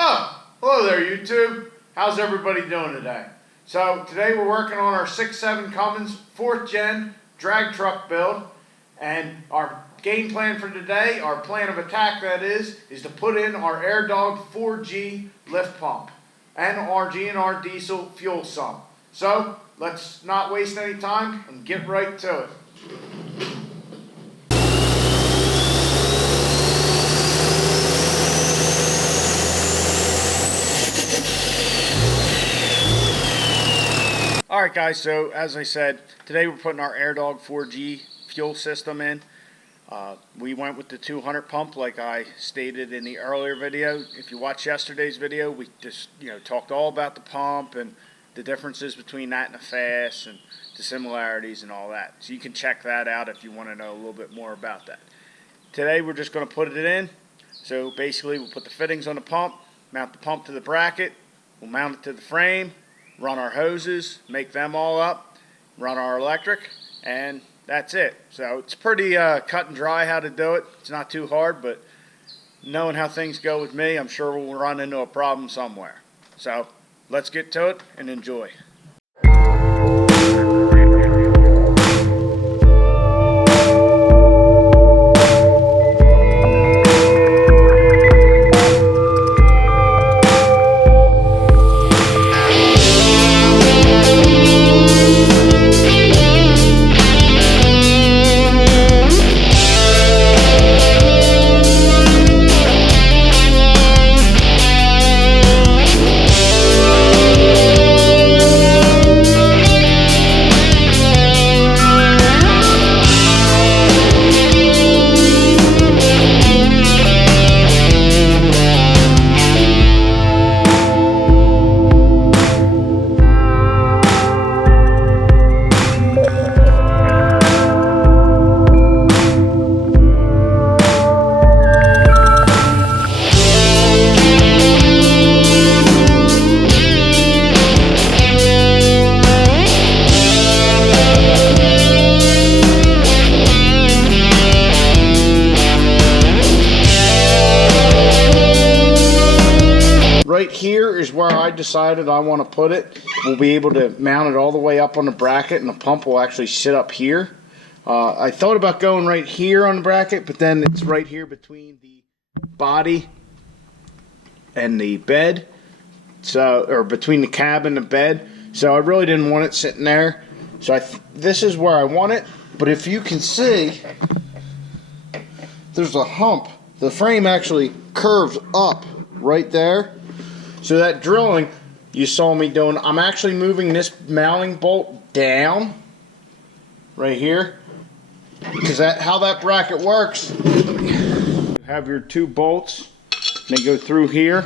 Oh, hello there YouTube. How's everybody doing today? So today we're working on our 6.7 Cummins 4th gen drag truck build, and our game plan for today, our plan of attack that is to put in our Airdog 4G lift pump and our G&R diesel fuel sump. So let's not waste any time and get right to it. Alright guys, so as I said, today we're putting our Airdog 4G fuel system in. We went with the 200 pump like I stated in the earlier video. If you watched yesterday's video, we just talked all about the pump and the differences between that and a fast and the similarities and all that. So you can check that out if you want to know a little bit more about that. Today we're just going to put it in. So basically we'll put the fittings on the pump, mount the pump to the bracket, we'll mount it to the frame, run our hoses, make them all up, run our electric, and that's it. So it's pretty cut and dry how to do it. It's not too hard, but knowing how things go with me, I'm sure we'll run into a problem somewhere. So let's get to it and enjoy. Right here is where I decided I want to put it. We'll be able to mount it all the way up on the bracket, and the pump will actually sit up here. I thought about going right here on the bracket, but then it's right here between the body and the bed, or between the cab and the bed. So I really didn't want it sitting there. So this is where I want it. But if you can see, there's a hump. The frame actually curves up right there. So that drilling you saw me doing, I'm actually moving this mounting bolt down right here, because how that bracket works, you have your two bolts, they go through here,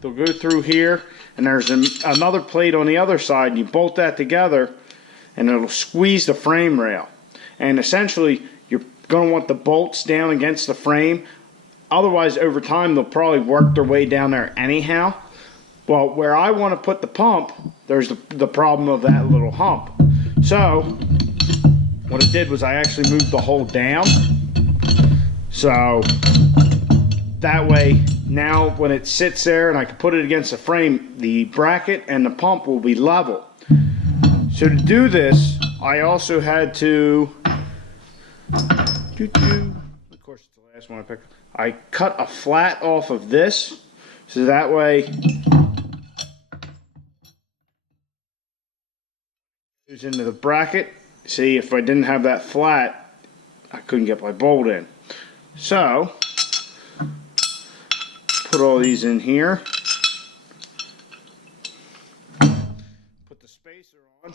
they'll go through here, and there's another plate on the other side, and you bolt that together and it'll squeeze the frame rail. And essentially you're going to want the bolts down against the frame. Otherwise, over time, they'll probably work their way down there anyhow. Well, where I want to put the pump, there's the problem of that little hump. So, what it did was I actually moved the hole down. So, that way, now when it sits there and I can put it against the frame, the bracket and the pump will be level. So to do this, I also had to, of course it's the last one I picked, I cut a flat off of this, so that way it goes into the bracket. See, if I didn't have that flat, I couldn't get my bolt in. So, put all these in here. Put the spacer on.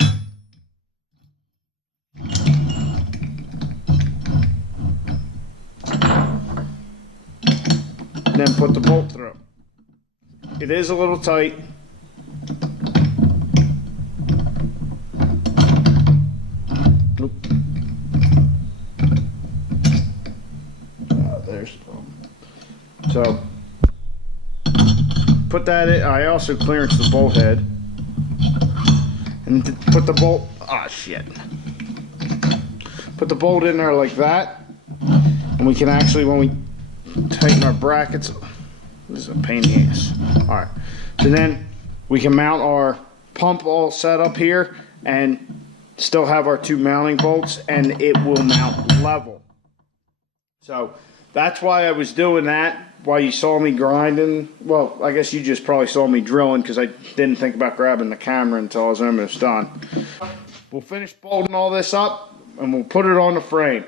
And then put the bolt through. It is a little tight. Oop. There's the problem. So put that in. I also clearance the bolt head and put the bolt. Ah, shit. Put the bolt in there like that, and we can actually, when we tighten our brackets. This is a pain in the ass. Alright, so then we can mount our pump all set up here and still have our 2 mounting bolts, and it will mount level. So that's why I was doing that, why you saw me grinding. Well, I guess you just probably saw me drilling because I didn't think about grabbing the camera until I was almost done. We'll finish bolting all this up and we'll put it on the frame.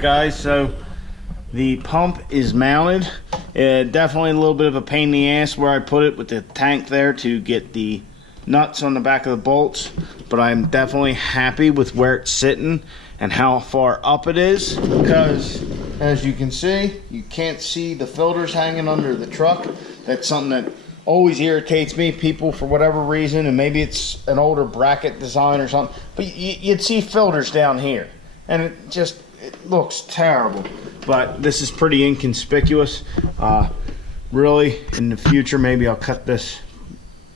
Guys, so the pump is mounted. Definitely a little bit of a pain in the ass where I put it with the tank there to get the nuts on the back of the bolts, but I'm definitely happy with where it's sitting and how far up it is, because as you can see, you can't see the filters hanging under the truck. That's something that always irritates me. People, for whatever reason, and maybe it's an older bracket design or something, but you'd see filters down here, and it looks terrible. But this is pretty inconspicuous. Really, in the future, maybe I'll cut this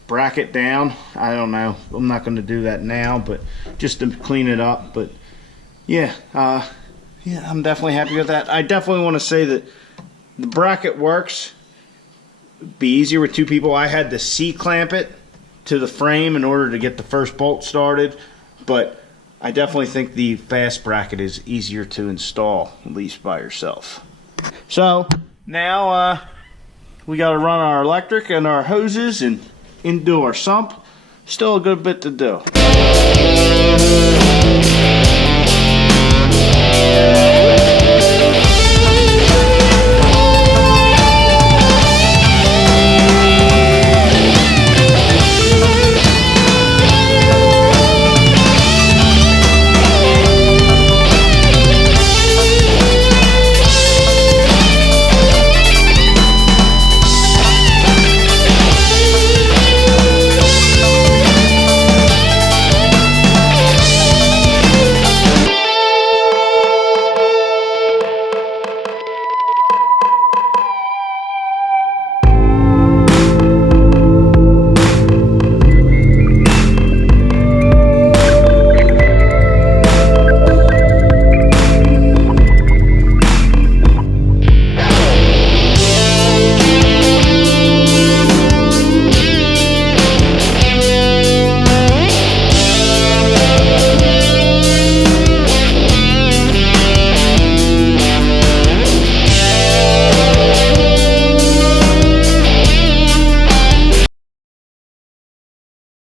bracket down. I don't know. I'm not going to do that now, but just to clean it up. But yeah, I'm definitely happy with that. I definitely want to say that the bracket works. It'd be easier with 2 people. I had to C-clamp it to the frame in order to get the first bolt started, but I definitely think the fast bracket is easier to install, at least by yourself. So now we got to run our electric and our hoses and into our sump. Still a good bit to do.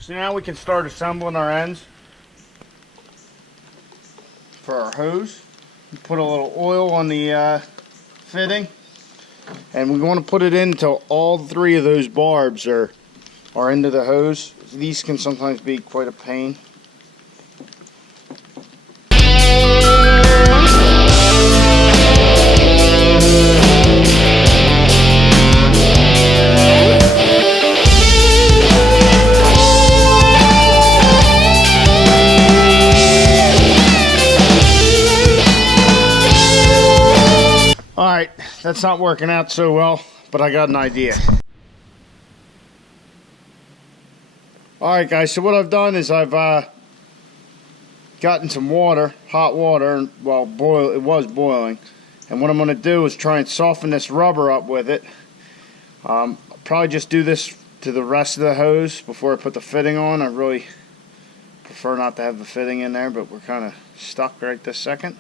So now we can start assembling our ends for our hose. Put a little oil on the fitting, and we want to put it in until all 3 of those barbs are into the hose. These can sometimes be quite a pain. Alright, that's not working out so well, but I got an idea. Alright guys, so what I've done is I've gotten some water, hot water, well, it was boiling, and what I'm going to do is try and soften this rubber up with it. I'll probably just do this to the rest of the hose before I put the fitting on. I really prefer not to have the fitting in there, but we're kind of stuck right this second.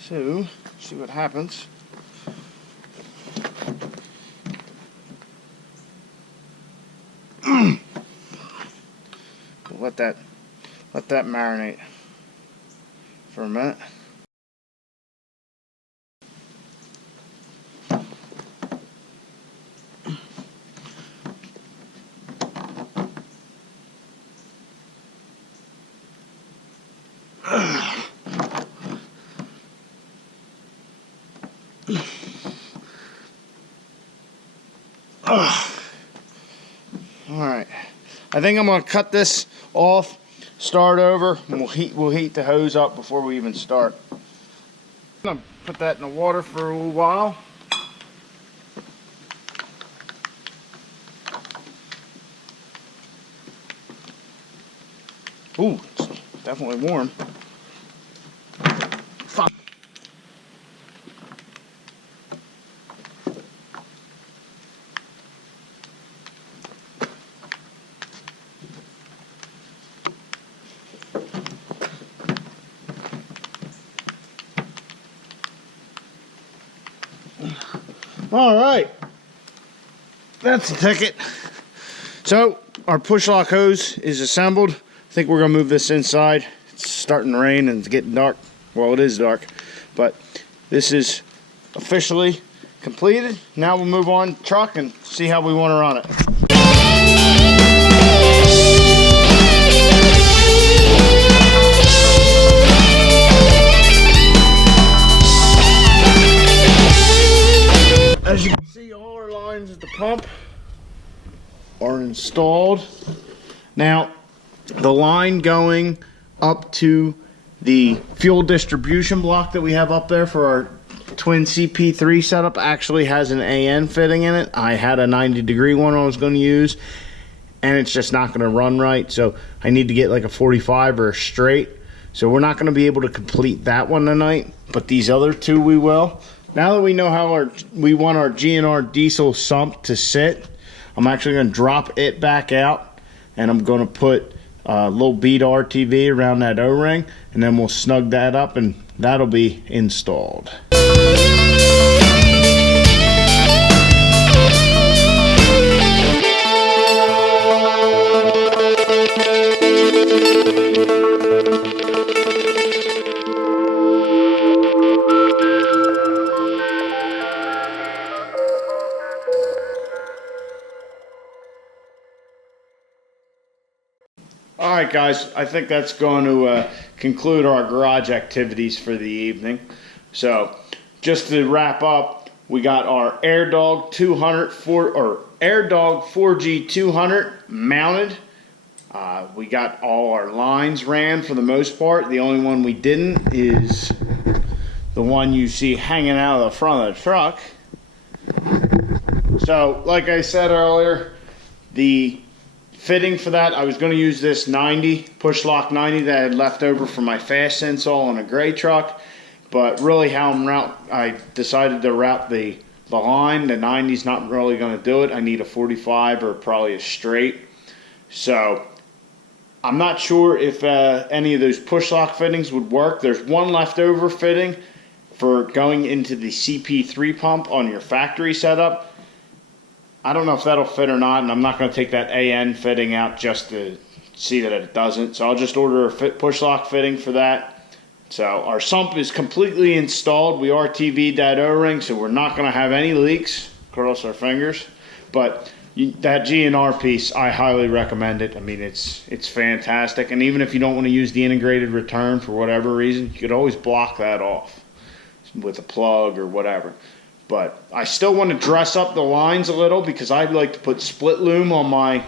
So, see what happens. let that marinate for a minute. Alright, I think I'm going to cut this off, start over, and we'll heat the hose up before we even start. I'm going to put that in the water for a little while. Ooh, it's definitely warm. Fuck. All right, that's the ticket. So our push lock hose is assembled. I think we're gonna move this inside. It's starting to rain and it's getting dark. Well, it is dark, but this is officially completed. Now we'll move on to the truck and see how we want to run it. As you can see, all our lines at the pump are installed. Now, the line going up to the fuel distribution block that we have up there for our twin CP3 setup actually has an AN fitting in it. I had a 90-degree one I was going to use, and it's just not going to run right, so I need to get like a 45 or a straight. So we're not going to be able to complete that one tonight, but these other two we will. Now that we know how we want our GNR diesel sump to sit, I'm actually going to drop it back out, and I'm going to put a little bead RTV around that O-ring, and then we'll snug that up, and that'll be installed. Alright guys, I think that's going to conclude our garage activities for the evening. So, just to wrap up, we got our Airdog 4G 200 mounted. We got all our lines ran for the most part. The only one we didn't is the one you see hanging out of the front of the truck. So, like I said earlier, the fitting for that, I was going to use this 90, push lock 90 that I had left over from my fast insole on a gray truck, but really how I decided to route the line, the 90's not really going to do it. I need a 45 or probably a straight. So I'm not sure if any of those push lock fittings would work. There's one leftover fitting for going into the CP3 pump on your factory setup. I don't know if that'll fit or not, and I'm not going to take that AN fitting out just to see that it doesn't. So I'll just order a push lock fitting for that. So our sump is completely installed. We RTV'd that O-ring, so we're not going to have any leaks. Cross our fingers. But that GNR piece, I highly recommend it. I mean, it's fantastic. And even if you don't want to use the integrated return for whatever reason, you could always block that off with a plug or whatever. But I still want to dress up the lines a little because I'd like to put split loom on my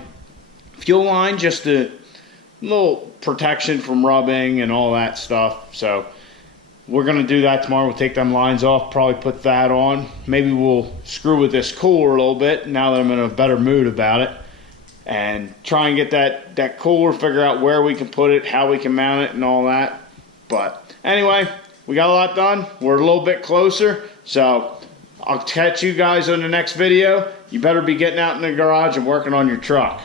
fuel line, just a little protection from rubbing and all that stuff. So we're going to do that tomorrow. We'll take them lines off, probably put that on. Maybe we'll screw with this cooler a little bit now that I'm in a better mood about it, and try and get that cooler, figure out where we can put it, how we can mount it and all that. But anyway, we got a lot done. We're a little bit closer, so I'll catch you guys on the next video. You better be getting out in the garage and working on your truck.